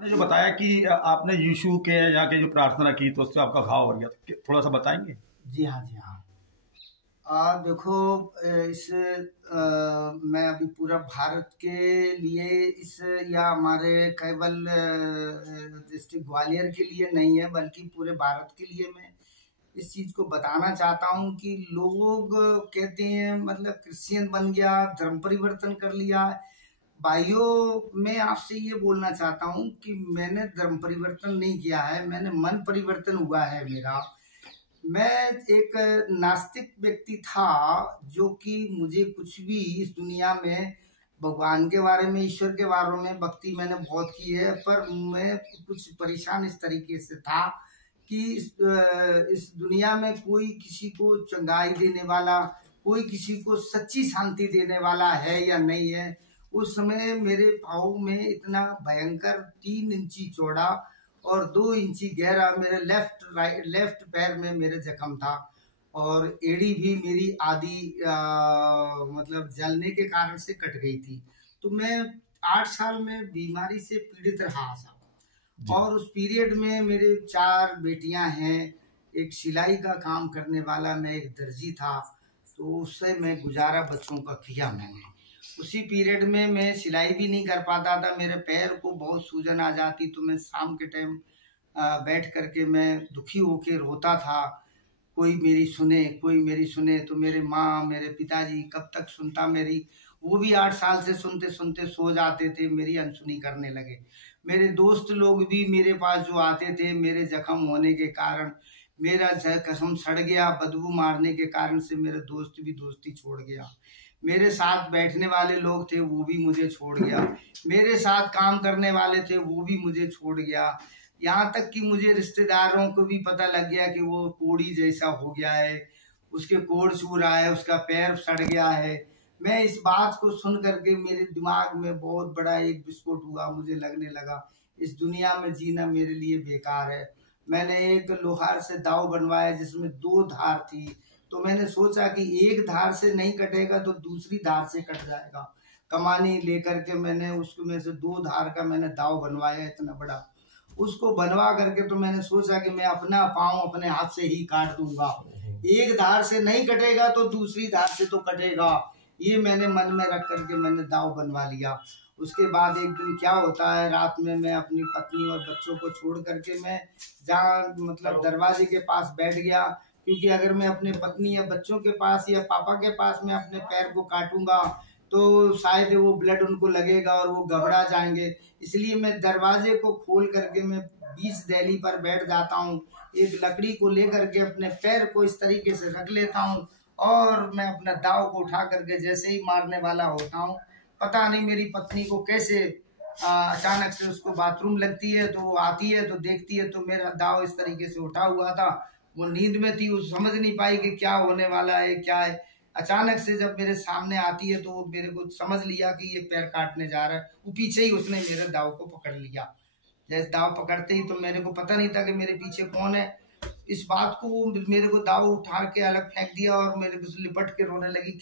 आपने जो बताया कि आपने यीशु के जाके जो प्रार्थना की तो उससे आपका घाव भर गया, तो थोड़ा सा बताएंगे। जी हाँ, जी हाँ। देखो, इस मैं अभी पूरा भारत के लिए इस या हमारे केवल डिस्ट्रिक्ट ग्वालियर के लिए नहीं है, बल्कि पूरे भारत के लिए मैं इस चीज को बताना चाहता हूँ कि लोग कहते हैं मतलब क्रिश्चियन बन गया, धर्म परिवर्तन कर लिया। भाइयों, मैं आपसे ये बोलना चाहता हूँ कि मैंने धर्म परिवर्तन नहीं किया है, मैंने मन परिवर्तन हुआ है मेरा। मैं एक नास्तिक व्यक्ति था, जो कि मुझे कुछ भी इस दुनिया में भगवान के बारे में, ईश्वर के बारे में भक्ति मैंने बहुत की है, पर मैं कुछ परेशान इस तरीके से था कि इस दुनिया में कोई किसी को चंगाई देने वाला, कोई किसी को सच्ची शांति देने वाला है या नहीं है। उस समय मेरे पाँव में इतना भयंकर 3 इंची चौड़ा और 2 इंची गहरा मेरे लेफ्ट पैर में मेरे जख्म था, और एड़ी भी मेरी आधी मतलब जलने के कारण से कट गई थी। तो मैं 8 साल में बीमारी से पीड़ित रहा था। और उस पीरियड में मेरे 4 बेटियां हैं, एक सिलाई का काम करने वाला, मैं एक दर्जी था। तो उससे मैं गुजारा बच्चों का किया मैंने। उसी पीरियड में मैं सिलाई भी नहीं कर पाता था, मेरे पैर को बहुत सूजन आ जाती, तो मैं शाम के टाइम बैठ करके मैं दुखी होके रोता था। कोई मेरी सुने, कोई मेरी सुने। तो मेरे माँ, मेरे पिताजी कब तक सुनता मेरी, वो भी 8 साल से सुनते सुनते सो जाते थे, मेरी अनसुनी करने लगे। मेरे दोस्त लोग भी मेरे पास जो आते थे, मेरे जख्म होने के कारण, मेरा जख्म सड़ गया, बदबू मारने के कारण से मेरे दोस्त भी दोस्ती छोड़ गया। मेरे साथ बैठने वाले लोग थे, वो भी मुझे छोड़ गया। मेरे साथ काम करने वाले थे, वो भी मुझे छोड़ गया। यहाँ तक कि मुझे रिश्तेदारों को भी पता लग गया कि वो कोड़ी जैसा हो गया है, उसके कोड़ छू रहा है, उसका पैर सड़ गया है। मैं इस बात को सुन करके मेरे दिमाग में बहुत बड़ा एक विस्फोट हुआ। मुझे लगने लगा इस दुनिया में जीना मेरे लिए बेकार है। मैंने एक लोहार से दाव बनवाया जिसमें 2 धार थी। तो मैंने सोचा कि एक धार से नहीं कटेगा तो दूसरी धार से कट जाएगा। कमानी लेकर के मैंने उसमें से 2 धार का मैंने दाव बनवाया इतना बड़ा। उसको बनवा करके तो मैंने सोचा कि मैं अपना पाँव अपने हाथ से ही काट दूंगा। एक धार से नहीं कटेगा तो दूसरी धार से तो कटेगा, ये मैंने मन में रख करके मैंने दाव बनवा लिया। उसके बाद एक दिन क्या होता है, रात में मैं अपनी पत्नी और बच्चों को छोड़ करके मैं जहाँ मतलब दरवाजे के पास बैठ गया, क्योंकि अगर मैं अपने पत्नी या बच्चों के पास या पापा के पास मैं अपने पैर को काटूंगा तो शायद वो ब्लड उनको लगेगा और वो घबरा जाएंगे। इसलिए मैं दरवाजे को खोल करके मैं 20 दहली पर बैठ जाता हूँ। एक लकड़ी को लेकर के अपने पैर को इस तरीके से रख लेता हूँ और मैं अपना दाव को उठा करके जैसे ही मारने वाला होता हूँ, पता नहीं मेरी पत्नी को कैसे अचानक से उसको बाथरूम लगती है, तो वो आती है तो देखती है तो मेरा दाव इस तरीके से उठा हुआ था। वो नींद में थी, वो समझ नहीं पाई कि क्या होने वाला है, क्या है। अचानक से जब मेरे सामने आती है तो वो मेरे को समझ लिया कि ये पैर काटने जा रहा है। वो पीछे ही उसने मेरे दाव को पकड़ लिया। जैसे दाव पकड़ते ही तो मेरे को पता नहीं था कि मेरे पीछे कौन है। इस बात को वो मेरे को दाव उठा के अलग फेंक दिया और मेरे को लिपट के रोने लगी।